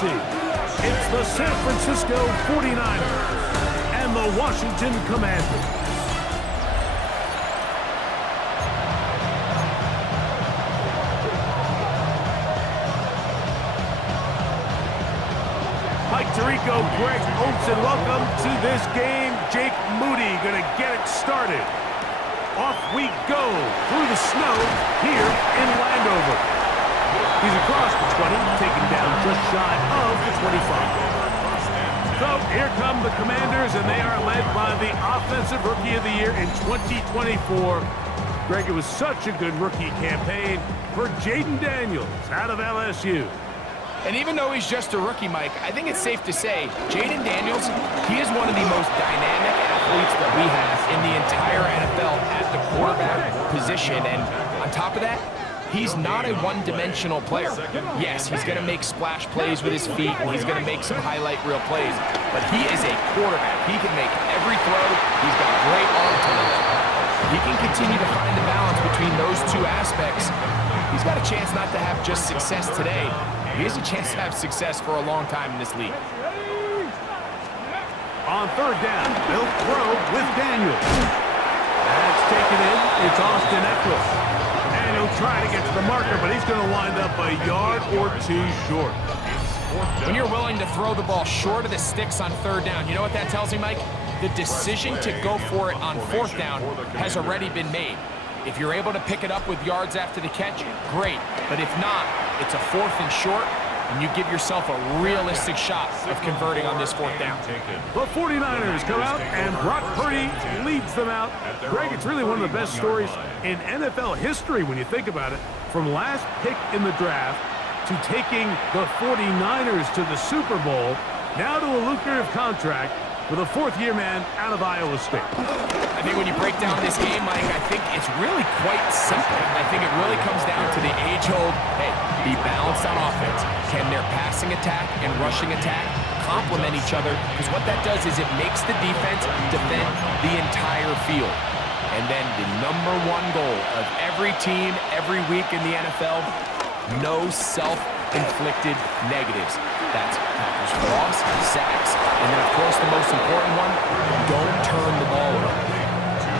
see. It's the San Francisco 49ers and the Washington Commanders. Mike Tirico, Greg Olson, welcome to this game. Jake Moody gonna get it started. Off we go through the snow here in Landover. He's across the 20, taken down just shy of the 25. So here come the Commanders, and they are led by the Offensive Rookie of the Year in 2024. Greg, it was such a good rookie campaign for Jayden Daniels out of LSU. And even though he's just a rookie, Mike, I think it's safe to say Jayden Daniels, he is one of the most dynamic athletes that we have in the entire NFL at the quarterback position. And on top of that, he's not a one-dimensional player. Yes, he's going to make splash plays with his feet, and he's going to make some highlight reel plays. But he is a quarterback. He can make every throw. He's got great arm talent. He can continue to find the balance between those two aspects. He's got a chance not to have just success today. He has a chance to have success for a long time in this league. On third down, they'll throw with Daniels. That's taken in. It's Austin Eckler. And he'll try to get to the marker, but he's going to wind up a yard or two short. When you're willing to throw the ball short of the sticks on third down, you know what that tells me, Mike? The decision to go for it on fourth down has already been made. If you're able to pick it up with yards after the catch, great. But if not, it's a fourth and short, and you give yourself a realistic shot of converting on this fourth down. The 49ers come out, and Brock Purdy leads them out. Greg, it's really one of the best stories in NFL history when you think about it. From last pick in the draft to taking the 49ers to the Super Bowl, now to a lucrative contract with a fourth-year man out of Iowa State. I think when you break down this game, Mike, I think it's really quite simple. I think it really comes down to the age-old, hey, be balanced on offense. Can their passing attack and rushing attack complement each other? Because what that does is it makes the defense defend the entire field. And then the #1 goal of every team, every week in the NFL, no self-inflicted negatives. That's tackles for loss, sacks, and then, of course, the most important one, don't turn the ball over.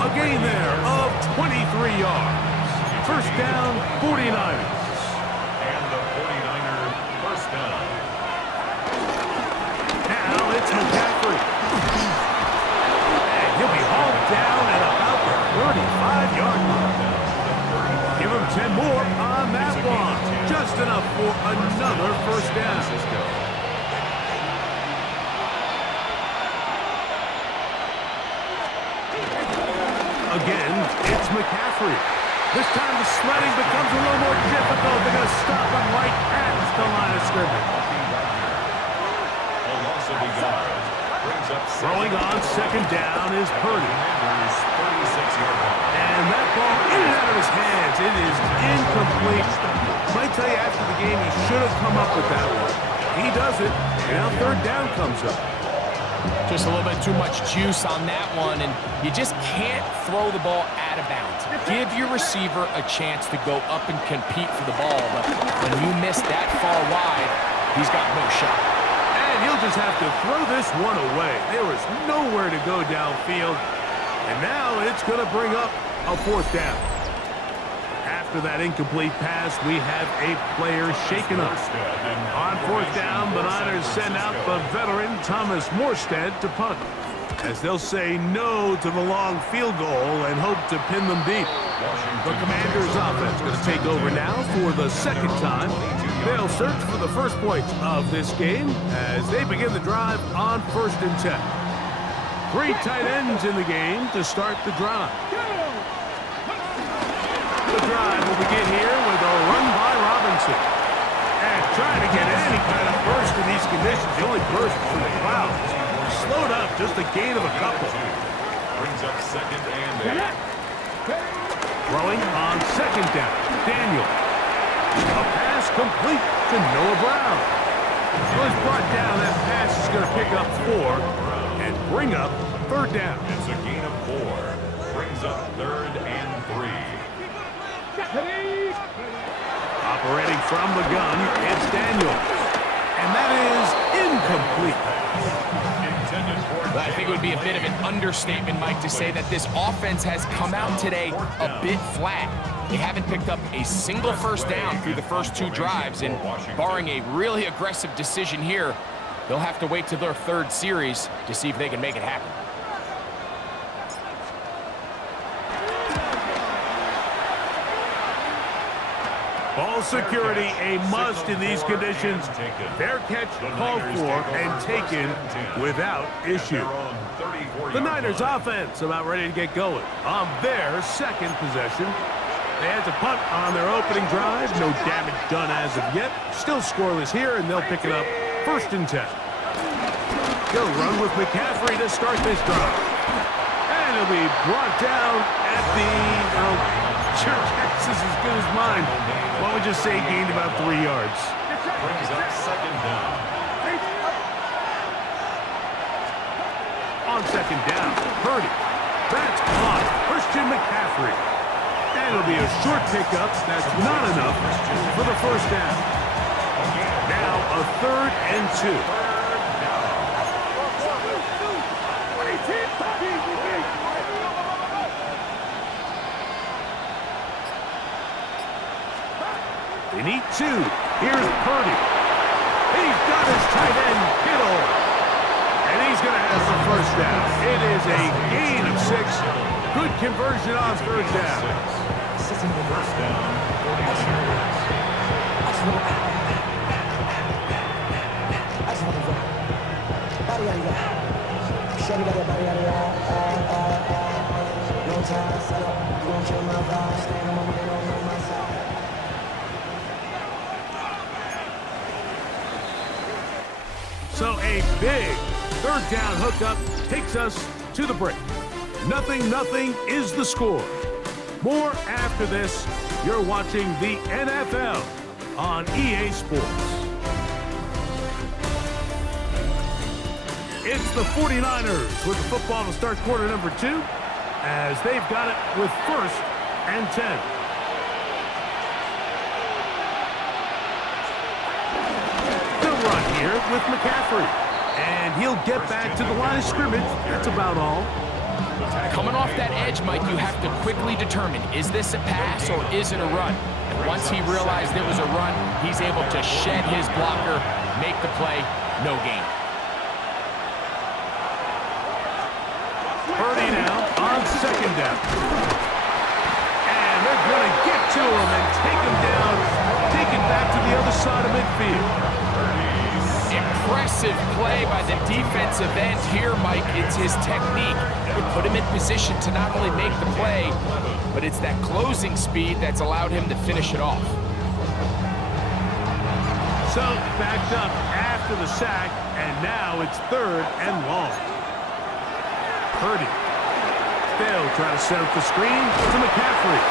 A gain there of 23 yards. First down, 49ers. And the 49ers first down. Now it's McCaffrey. And he'll be hauled down at about the 35-yard line. Give him 10 more on that one. Just enough for another first down. Again, it's McCaffrey. This time the sledding becomes a little more difficult. They're going to stop him right at the line of scrimmage. Throwing on second down is Purdy. And that ball in and out of his hands. It is incomplete. Might tell you after the game he should have come up with that one. He does it, and now third down comes up. Just a little bit too much juice on that one, and you just can't throw the ball out of bounds. Give your receiver a chance to go up and compete for the ball, but when you miss that far wide, he's got no shot. And he'll just have to throw this one away. There was nowhere to go downfield, and now it's going to bring up a fourth down. After that incomplete pass, we have a player shaken up. On fourth down, the Niners send out the veteran Thomas Morstead to punt, as they'll say no to the long field goal and hope to pin them deep. The Commanders' offense going to take over now for the second time. They'll search for the first points of this game as they begin the drive on 1st and 10. 3 tight ends in the game to start the drive. The drive will begin here with a run by Robinson. And trying to get any kind of burst in these conditions. The only burst is from the clouds. Slowed up, just a gain of a couple. Brings up second and 8. Throwing on second down, Daniel. A pass complete to Noah Brown. Was brought down, that pass is going to pick up 4 and bring up third down. It's a gain of 4. Brings up 3rd and 3. Operating from the gun, it's Daniel. And that is incomplete. I think it would be a bit of an understatement, Mike, to say that this offense has come out today a bit flat. They haven't picked up a single first down through the first 2 drives, and barring a really aggressive decision here, they'll have to wait till their 3rd series to see if they can make it happen. Ball security, a must in these conditions. Fair catch called for and taken without issue. The Niners offense about ready to get going on their 2nd possession. They had to punt on their opening drive. No damage done as of yet. Still scoreless here, and they'll pick it up 1st and 10. They'll run with McCaffrey to start this drive. And it'll be brought down at the... Sure, guess is as good as mine. Why don't we just say he gained about 3 yards? Brings up 2nd down. On 2nd down, Purdy. That's caught. Christian McCaffrey. And it'll be a short pickup. That's not enough for the 1st down. Now a 3rd and 2. They need 2. Here's Purdy. He's got his tight end, Kittle. And he's going to have the 1st down. It is a gain of 6. Good conversion on 3rd down. 1st down, 49ers. So a big 3rd down hookup takes us to the break. 0-0 is the score. More after this. You're watching the NFL on EA Sports. It's the 49ers with the football to start quarter number 2 as they've got it with 1st and 10. Here with McCaffrey, and he'll get back to the line of scrimmage. That's about all. Coming off that edge, Mike, you have to quickly determine, is this a pass or is it a run? And once he realized it was a run, he's able to shed his blocker, make the play, no gain. Purdy now on 2nd down. And they're going to get to him and take him down, take it back to the other side of midfield. Impressive play by the defensive end here, Mike. It's his technique. It put him in position to not only make the play, but it's that closing speed that's allowed him to finish it off. So, backed up after the sack, and now it's 3rd and long. Purdy. They'll try to set up the screen to McCaffrey.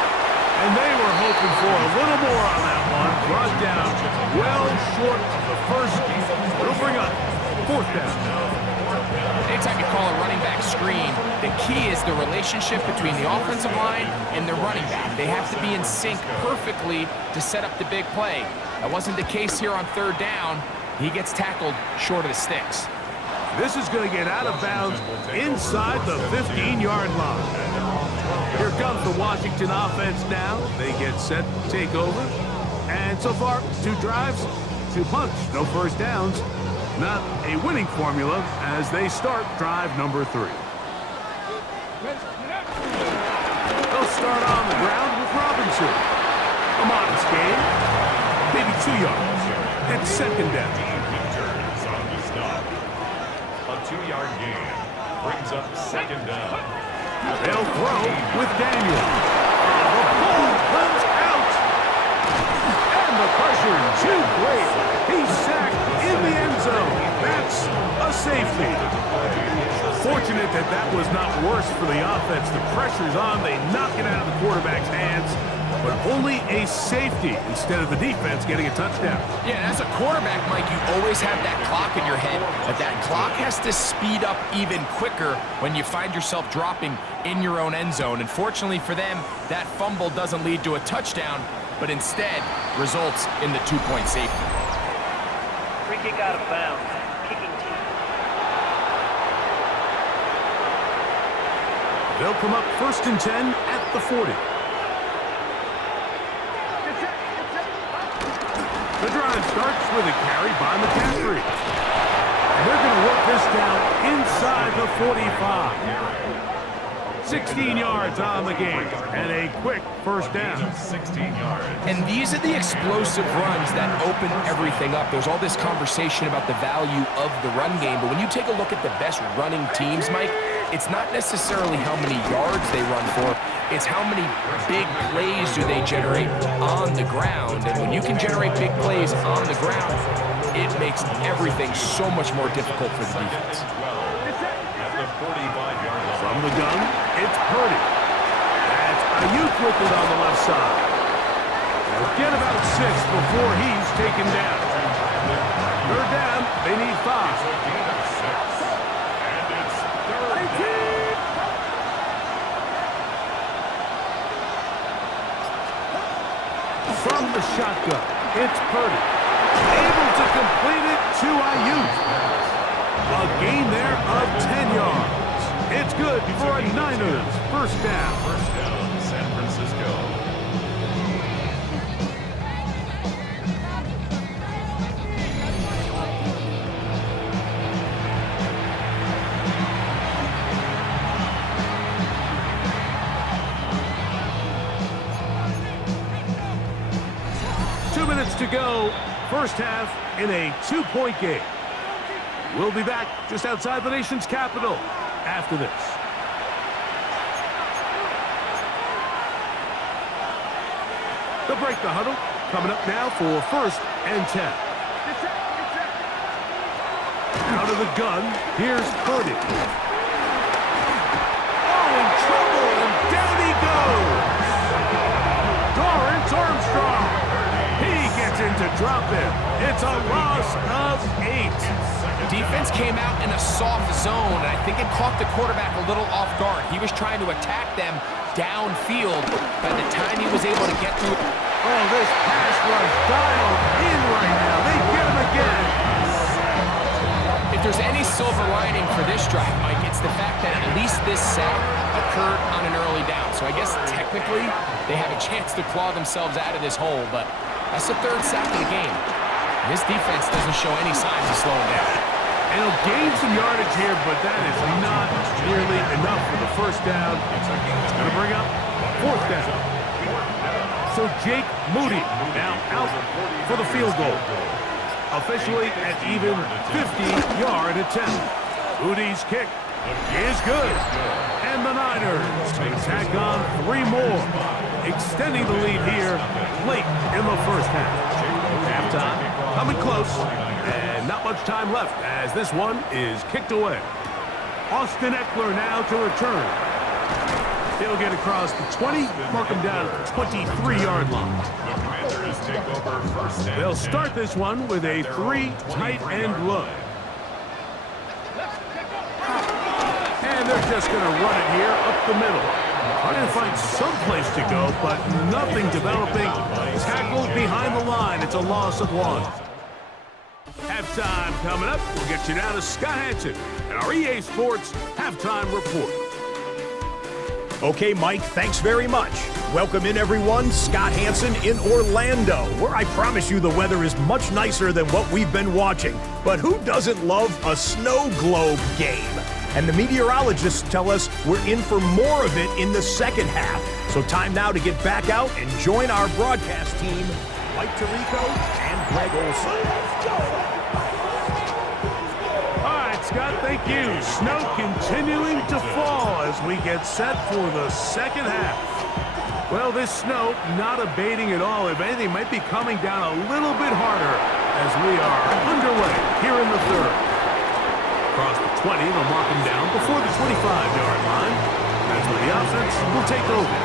And they were hoping for a little more on that one. Brought down well short of the 1st. It'll bring up 4th down. Anytime you call a running back screen, the key is the relationship between the offensive line and the running back. They have to be in sync perfectly to set up the big play. That wasn't the case here on 3rd down. He gets tackled short of the sticks. This is going to get out of bounds inside the 15-yard line. Here comes the Washington offense now. They get set to take over. And so far, 2 drives, 2 punts, no first downs. Not a winning formula as they start drive number 3. They'll start on the ground with Robinson. A modest gain, maybe 2 yards. It's 2nd down. A 2-yard gain brings up 2nd down. They'll throw with Daniel. The ball comes out. And the pressure too great. He's sacked in the end zone. That's a safety. Fortunate that was not worse for the offense. The pressure's on. They knock it out of the quarterback's hands. But only a safety instead of the defense getting a touchdown. Yeah, and as a quarterback, Mike, you always have that clock in your head, but that clock has to speed up even quicker when you find yourself dropping in your own end zone. And fortunately for them, that fumble doesn't lead to a touchdown, but instead results in the 2-point safety. Free kick out of bounds. Kicking team. They'll come up 1st and 10 at the 40. The drive starts with a carry by McCaffrey. And they're going to work this down inside the 45. 16 yards on the game and a quick first down. 16 yards. And these are the explosive runs that open everything up. There's all this conversation about the value of the run game, but when you take a look at the best running teams, Mike, it's not necessarily how many yards they run for, it's how many big plays do they generate on the ground. And when you can generate big plays on the ground, it makes everything so much more difficult for the defense. At the 45-yard line. From the gun, it's Purdy. That's Ayuk with it on the left side. They'll get about 6 before he's taken down. 3rd down, they need 5. And it's 3rd. From the shotgun, it's Purdy. Able to complete it to Ayuk. A gain there of 10 yards. It's good for a Niners first down. First down, San Francisco. 2 minutes to go. First half in a 2-point game. We'll be back just outside the nation's capital after this. They'll break the huddle. Coming up now for 1st and 10. Out of the gun, here's Purdy. Oh, in trouble, and down he goes. Dorrance Armstrong. He gets in to drop him. It's a loss of 8. Defense came out in a soft zone, and I think it caught the quarterback a little off guard. He was trying to attack them downfield. By the time he was able to get through... Oh, this pass rush dialed in right now. They get him again. If there's any silver lining for this drive, Mike, it's the fact that at least this sack occurred on an early down. So I guess technically they have a chance to claw themselves out of this hole, but that's the 3rd sack of the game. This defense doesn't show any signs of slowing down. And he'll gain some yardage here, but that is not nearly enough for the first down. It's going to bring up 4th down. So Jake Moody now out for the field goal. Officially an even 50-yard attempt. Moody's kick is good. And the Niners may tack on 3 more, extending the lead here late in the first half. Halftime coming close, and not much time left as this one is kicked away. Austin Eckler now to return. He'll get across the 20, mark him down at the 23-yard line. The Commanders take over 1st and They'll 10. start this one with a 3 tight end look. And they're just going to run it here up the middle. Trying to find some place to go, but nothing developing. Tackled behind the line. It's a loss of 1. Halftime coming up. We'll get you now to Scott Hansen and our EA Sports Halftime Report. Okay, Mike, thanks very much. Welcome in, everyone. Scott Hansen in Orlando, where I promise you the weather is much nicer than what we've been watching. But who doesn't love a snow globe game? And the meteorologists tell us we're in for more of it in the second half. So time now to get back out and join our broadcast team, Mike Tirico and Greg Olson. Scott, thank you. Snow continuing to fall as we get set for the second half. Well, this snow not abating at all. If anything, might be coming down a little bit harder as we are underway here in the 3rd. Across the 20, they'll mark him down before the 25-yard line. That's where the offense will take over.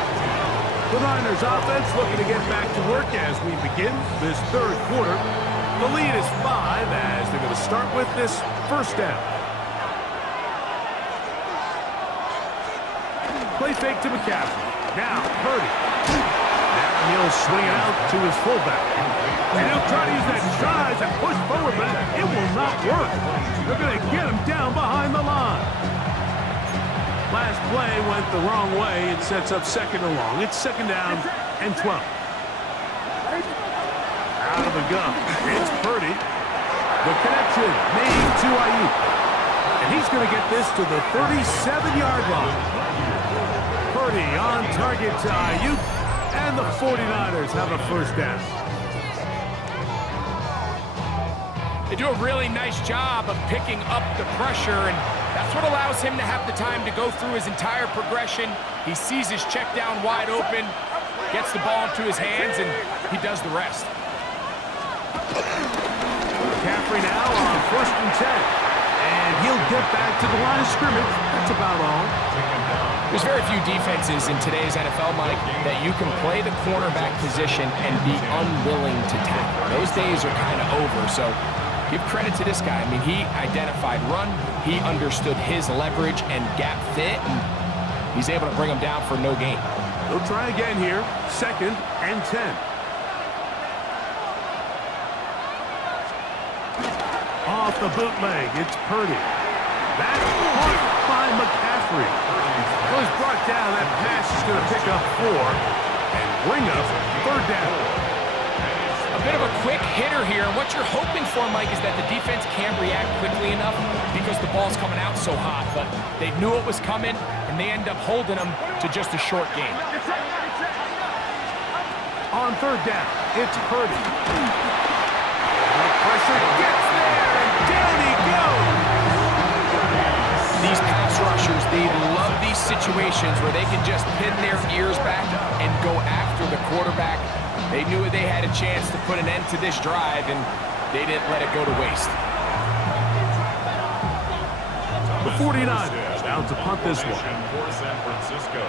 The Niners offense looking to get back to work as we begin this 3rd quarter. The lead is 5 as they're going to start with this first down. Play fake to McCaffrey. Now, Purdy. Now he'll swing it out to his fullback. And he'll try to use that size and push forward, but it will not work. They're going to get him down behind the line. Last play went the wrong way. It sets up second and long. It's second down and 12. Out of the gun. It's Purdy. The connection made to Ayuk. And he's going to get this to the 37-yard line. Purdy on target to Ayuk. And the 49ers have a first down. They do a really nice job of picking up the pressure, and that's what allows him to have the time to go through his entire progression. He sees his check down wide open, gets the ball into his hands, and he does the rest. McCaffrey now on first and 10. And he'll get back to the line of scrimmage. That's about all. There's very few defenses in today's NFL, Mike, that you can play the cornerback position and be unwilling to tackle. Those days are kind of over, so give credit to this guy. I mean, he identified run, he understood his leverage and gap fit, and he's able to bring him down for no gain. They'll try again here, second and 10. Off the bootleg, it's Purdy. That's caught by McCaffrey. Was brought down. That pass is going to pick up 4 and bring up third down. A bit of a quick hitter here, and what you're hoping for, Mike, is that the defense can't react quickly enough because the ball's coming out so hot, but they knew it was coming, and they end up holding them to just a short game. On third down, it's Purdy. The pressure gets there, and down he goes. These pass rushers, they love these situations where they can just pin their ears back and go after the quarterback. They knew they had a chance to put an end to this drive, and they didn't let it go to waste. The 49ers down to punt this one. For San Francisco.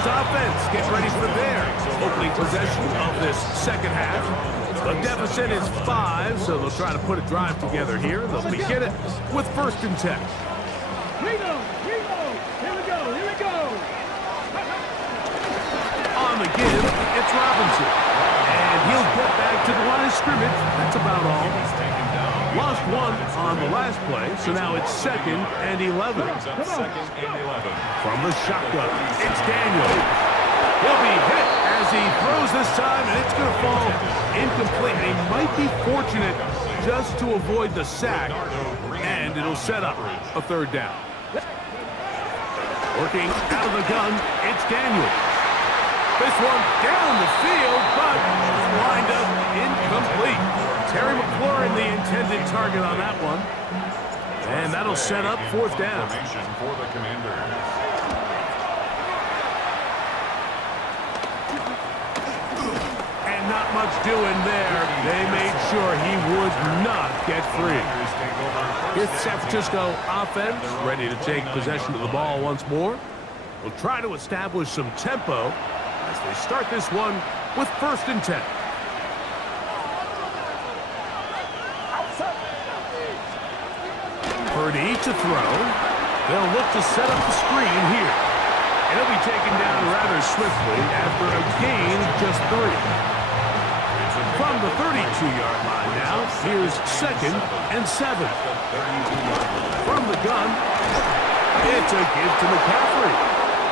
Offense get ready for their opening possession of this second half. The deficit is 5, so they'll try to put a drive together here. They'll begin it with first and 10. Here we go. On the give, it's Robinson. And he'll get back to the line of scrimmage. That's about all. Lost 1 on the last play, so now it's second and 11. From the shotgun, it's Daniel. He'll be hit as he throws this time, and it's going to fall incomplete. And he might be fortunate just to avoid the sack, and it'll set up a third down. Working out of the gun, it's Daniel. This one down the field, but lined up incomplete. Terry McLaurin, the intended target on that one. And that'll set up fourth down. For the Commanders. And not much doing there. They made sure he would not get free. Here's the San Francisco offense, ready to take possession of the ball once more. We'll try to establish some tempo as they start this one with first and 10. Purdy to throw. They'll look to set up the screen here. And he'll be taken down rather swiftly after a gain of just 3. From the 32-yard line now, here's second and 7. From the gun, it's a give to McCaffrey.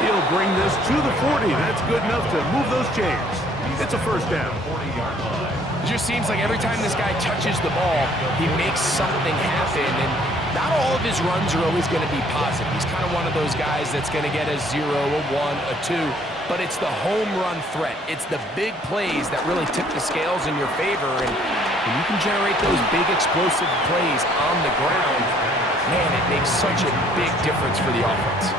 He'll bring this to the 40. That's good enough to move those chains. It's a first down. It just seems like every time this guy touches the ball, he makes something happen, and not all of his runs are always going to be positive. He's kind of one of those guys that's going to get a 0, a 1, a 2, but it's the home run threat. It's the big plays that really tip the scales in your favor, and when you can generate those big explosive plays on the ground, man, it makes such a big difference for the offense.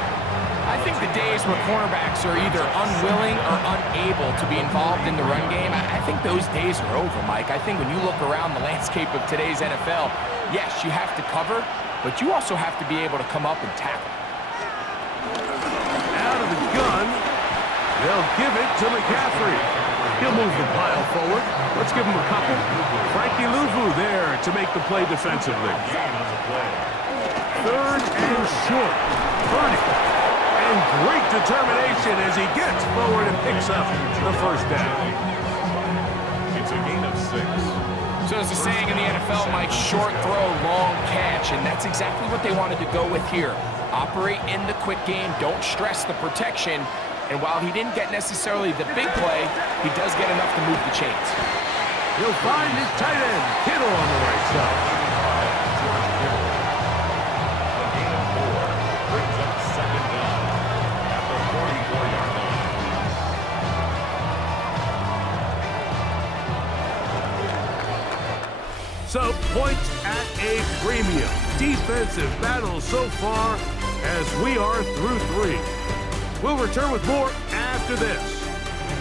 I think the days where cornerbacks are either unwilling or unable to be involved in the run game, I think those days are over, Mike. I think when you look around the landscape of today's NFL, yes, you have to cover, but you also have to be able to come up and tackle. Out of the gun, they'll give it to McCaffrey. He'll move the pile forward. Let's give him a couple. Frankie Louvu there to make the play defensively. Third and short. Purdy. And great determination as he gets forward and picks up the first down. It's a gain of 6. So as the saying in the NFL, Mike, short throw, long catch, and that's exactly what they wanted to go with here. Operate in the quick game, don't stress the protection, and while he didn't get necessarily the big play, he does get enough to move the chains. He'll find his tight end, Kittle, on the right side. George Kittle. A gain of 4 brings up 2nd down at the 44-yard line. So, points at a premium. Defensive battle so far as we are through 3. We'll return with more after this.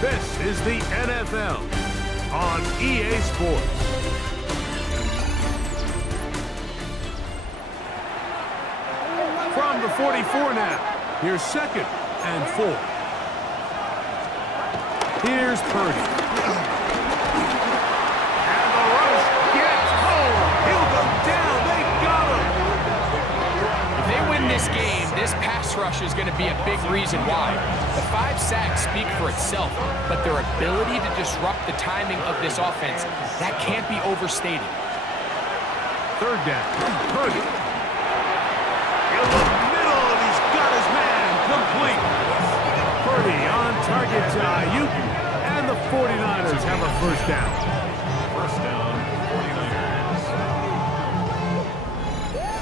This is the NFL on EA Sports. From the 44 now, here's 2nd and 4. Here's Purdy. And the rush gets home. He'll go down. They got him. If they win this game, this pass rush is going to be a big reason why. The 5 sacks speak for itself, but their ability to disrupt the timing of this offense, that can't be overstated. 3rd down. Purdy. In the middle, and he's got his man complete. Purdy on target to Ayuk, and the 49ers have a first down. First down, 49ers.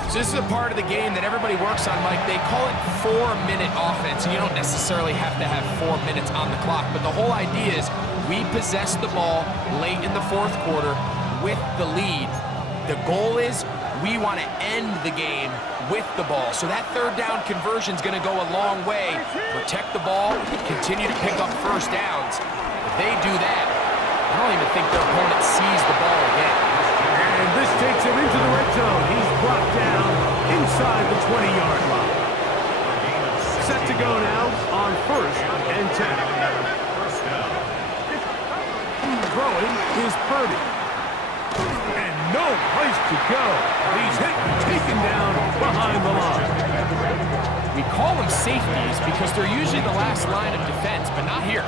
So this is a part of the game that everybody works on, Mike. They call it 4-minute offense, and you don't necessarily have to have 4 minutes on the clock, but the whole idea is we possess the ball late in the 4th quarter with the lead. The goal is we want to end the game with the ball. So that 3rd down conversion is going to go a long way. Protect the ball, continue to pick up first downs. If they do that, I don't even think their opponent sees the ball again. And this takes him into the red zone. He's brought down inside the 20-yard line. Set to go now on 1st and 10. First down. Throwing is Purdy. And no place to go. He's hit and taken down behind the line. We call them safeties because they're usually the last line of defense, but not here.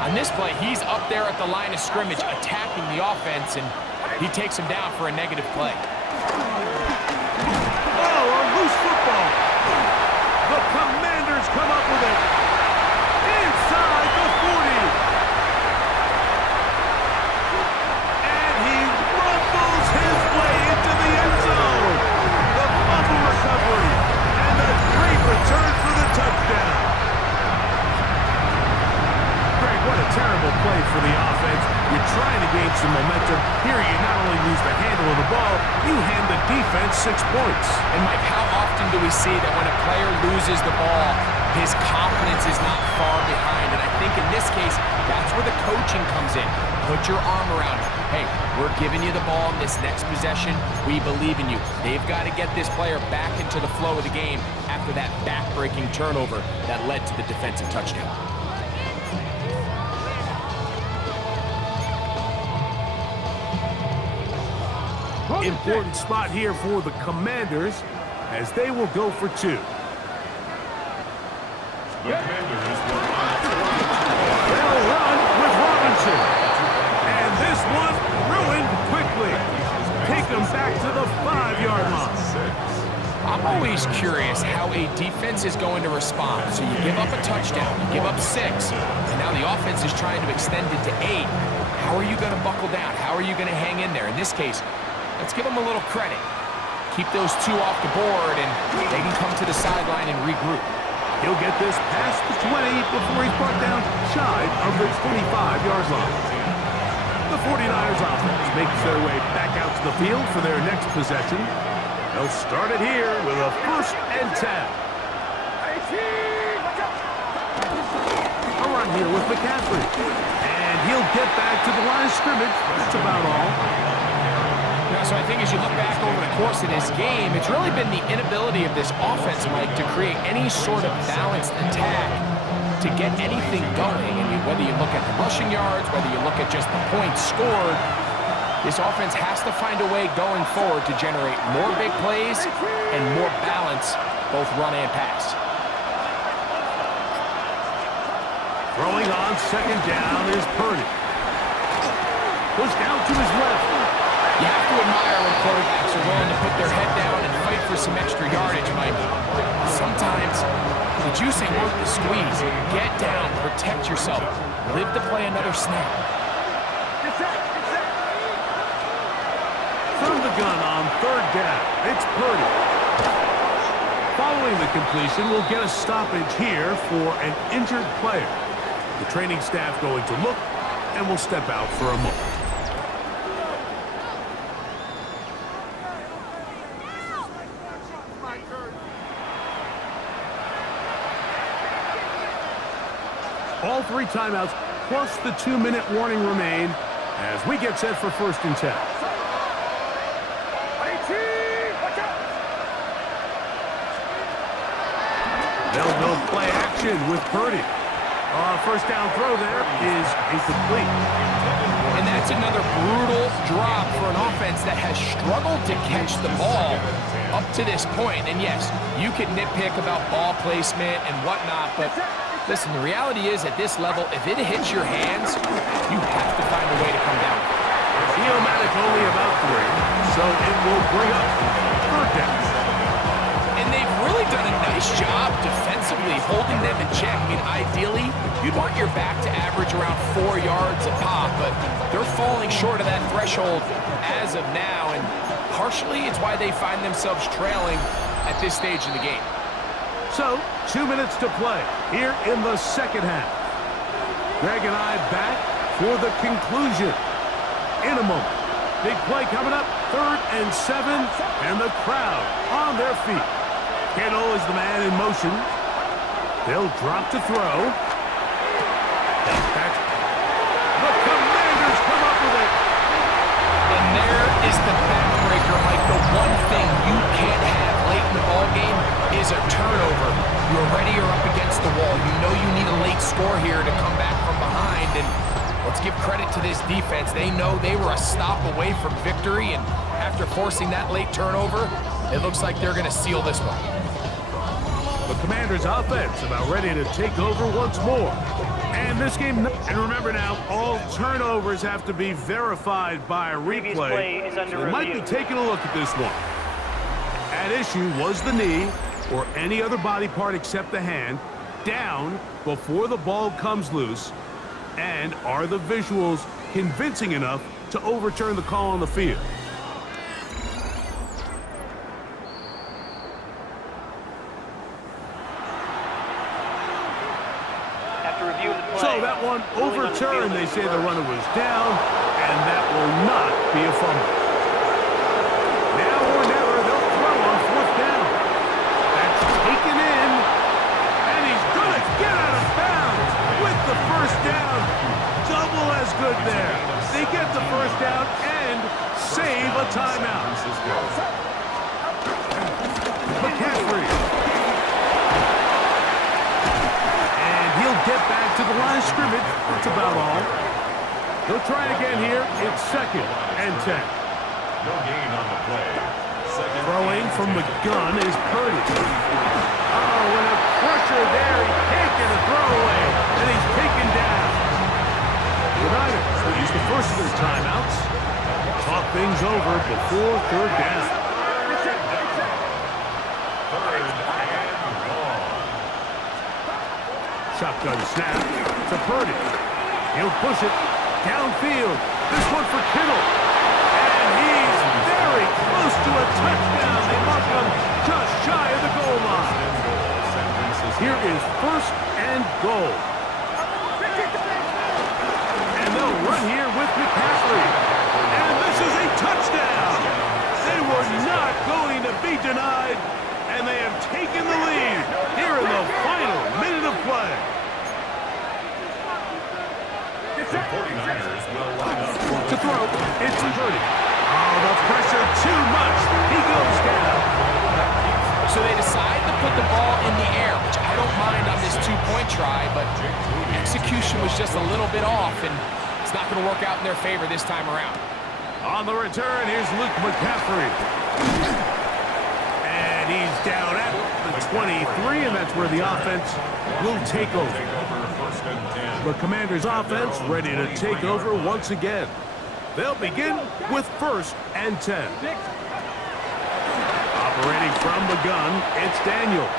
On this play, he's up there at the line of scrimmage attacking the offense, and he takes him down for a negative play. Oh, a loose football. The Commanders come up with it. Inside the 40. And he rumbles his way into the end zone. The fumble recovery. And a great return for the touchdown. Greg, what a terrible play for the offense. You're trying to gain some momentum. Here you not only lose the handle of the ball, you hand the defense 6 points. And Mike, how often do we see that when a player loses the ball, his confidence is not far behind? And I think in this case, that's where the coaching comes in. Put your arm around him. Hey, we're giving you the ball in this next possession. We believe in you. They've got to get this player back into the flow of the game after that back-breaking turnover that led to the defensive touchdown. Important spot here for the Commanders as they will go for 2. The Commanders will They'll run with Robinson. And this one ruined quickly. Take them back to the 5-yard line. I'm always curious how a defense is going to respond. So you give up a touchdown, you give up 6, and now the offense is trying to extend it to 8. How are you going to buckle down? How are you going to hang in there? In this case, let's give them a little credit. Keep those 2 off the board, and they can come to the sideline and regroup. He'll get this past the 20 before he's brought down shy of the 25-yard line. The 49ers offense makes their way back out to the field for their next possession. They'll start it here with a 1st and 10. A run here with McCaffrey. And he'll get back to the line of scrimmage. That's about all. So I think as you look back over the course of this game, it's really been the inability of this offense, Mike, to create any sort of balanced attack to get anything going. I mean, whether you look at the rushing yards, whether you look at just the points scored, this offense has to find a way going forward to generate more big plays and more balance, both run and pass. Throwing on second down is Purdy. Pushed out to his left. You have to admire when quarterbacks are willing to put their head down and fight for some extra yardage, Mike. Sometimes the juice ain't worth the squeeze. Get down, protect yourself, live to play another snap. From the gun on third down, it's Purdy. Following the completion, we'll get a stoppage here for an injured player. The training staff going to look, and we'll step out for a moment. All 3 timeouts plus the 2-minute warning remain as we get set for 1st and 10. They'll go play action with Purdy. First down throw there is incomplete. And that's another brutal drop for an offense that has struggled to catch the ball up to this point. And yes, you can nitpick about ball placement and whatnot, but listen, the reality is at this level, if it hits your hands, you have to find a way to come down. Theomatic only about 3, so it will bring up 3rd down. And they've really done a nice job defensively holding them in check. I mean, ideally, you'd want your back to average around 4 yards a pop, but they're falling short of that threshold as of now, and partially it's why they find themselves trailing at this stage in the game. So, 2 minutes to play here in the second half. Greg and I back for the conclusion in a moment. Big play coming up, 3rd and 7, and the crowd on their feet. Kittle is the man in motion. They'll drop to throw. The Commanders come up with it. And there is the backbreaker, Mike. The one thing you can't have late in the ballgame is a turnover. You're already up against the wall. You know you need a late score here to come back from behind. And let's give credit to this defense. They know they were a stop away from victory. And after forcing that late turnover, it looks like they're going to seal this one. The Commanders' offense about ready to take over once more. And this game, and remember now, all turnovers have to be verified by a replay. So they might be taking a look at this one. At issue was the knee, or any other body part except the hand, down before the ball comes loose. And are the visuals convincing enough to overturn the call on the field? So that one overturned. They say the runner was down, and that will not be a fumble. Now or never, they'll throw on 4th down. That's taken in, and he's going to get out of bounds with the 1st down. Double as good there. They get the 1st down and save a timeout. McCaffrey. He'll get back to the line of scrimmage. That's about all. They'll try it again here. It's 2nd and 10. No gain on the play. Throwing from the gun is Purdy. Oh, and a pressure there. He can't get a throwaway, and he's taken down. The Niners will use the first of their timeouts. Talk things over before 3rd down. Shotgun snap to Purdy. He'll push it downfield. This one for Kittle. And he's very close to a touchdown. They mark him just shy of the goal line. Here is 1st and goal. And they'll run here with McCaffrey. And this is a touchdown. They were not going to be denied. And they have taken the lead here in the final minute of play. The 49ers will line up To throw, it's Purdy. Oh, the pressure too much. He goes down. So they decide to put the ball in the air, which I don't mind on this 2-point try, but execution was just a little bit off, and it's not going to work out in their favor this time around. On the return, here's Luke McCaffrey. And he's down at the 23, and that's where the offense will take over. and 10. The Commanders' offense ready to take over once again. They'll begin with 1st and 10. Operating from the gun, it's Daniels.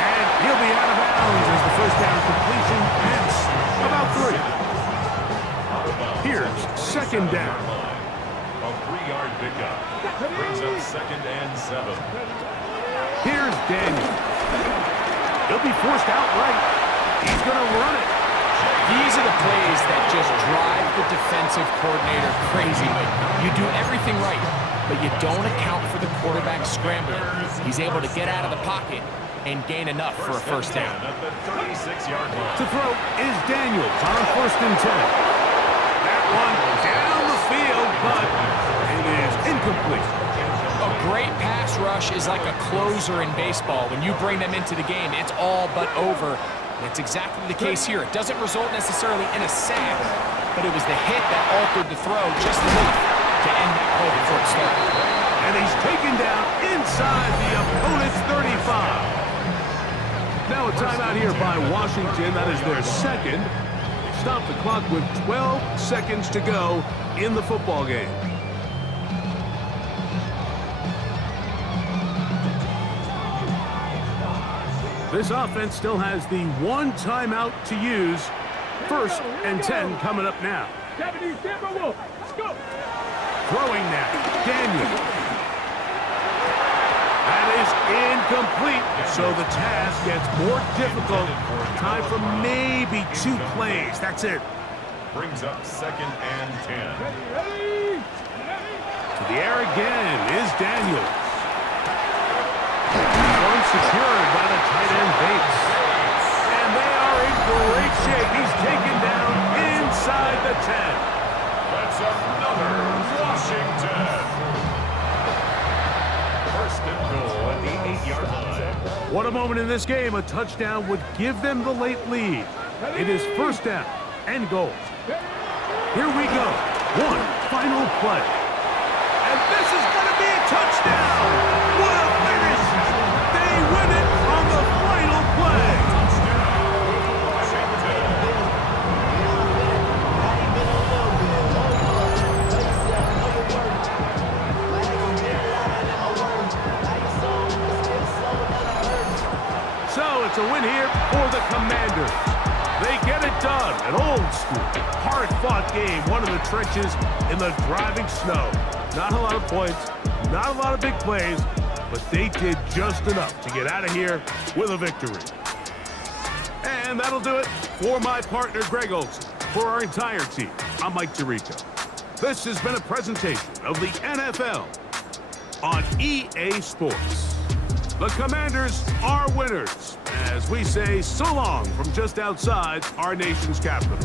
And he'll be out of bounds as the first down completion hits about 3. Here's 2nd down. A 3-yard pickup. Brings up 2nd and 7. Here's Daniels. He'll be forced outright. He's going to run it. These are the plays that just drive the defensive coordinator crazy. But you do everything right, but you don't account for the quarterback scrambling. He's able to get out of the pocket and gain enough for a first down. At the 36-yard line. To throw is Daniels on 1st and 10. That one down the field, but it is incomplete. A great pass rush is like a closer in baseball. When you bring them into the game, it's all but over. That's exactly the case here. It doesn't result necessarily in a sack, but it was the hit that altered the throw just enough to end that play before it started. And he's taken down inside the opponent's 35. Now a timeout here by Washington. That is their 2nd. Stop the clock with 12 seconds to go in the football game. This offense still has the 1 timeout to use. 1st and 10 coming up now. Throwing now, Daniel. That is incomplete, so the task gets more difficult. Time for maybe 2 plays. That's it. Brings up 2nd and 10. To the air again is Daniels. One secured by the tight end Bates. And they are in great shape. He's taken down inside the 10. That's another Washington. 1st and goal at the 8-yard line. What a moment in this game. A touchdown would give them the late lead. It is 1st down and goal. Here we go. One final play. And this is going to be a touchdown. What a finish. They win it on the final play. So it's a win here for the Commanders. They get it done. An old school, hard-fought game. One of the trenches in the driving snow. Not a lot of points, not a lot of big plays, but they did just enough to get out of here with a victory. And that'll do it for my partner, Greg Olson. For our entire team, I'm Mike Tirico. This has been a presentation of the NFL on EA Sports. The Commanders are winners, as we say so long from just outside our nation's capital.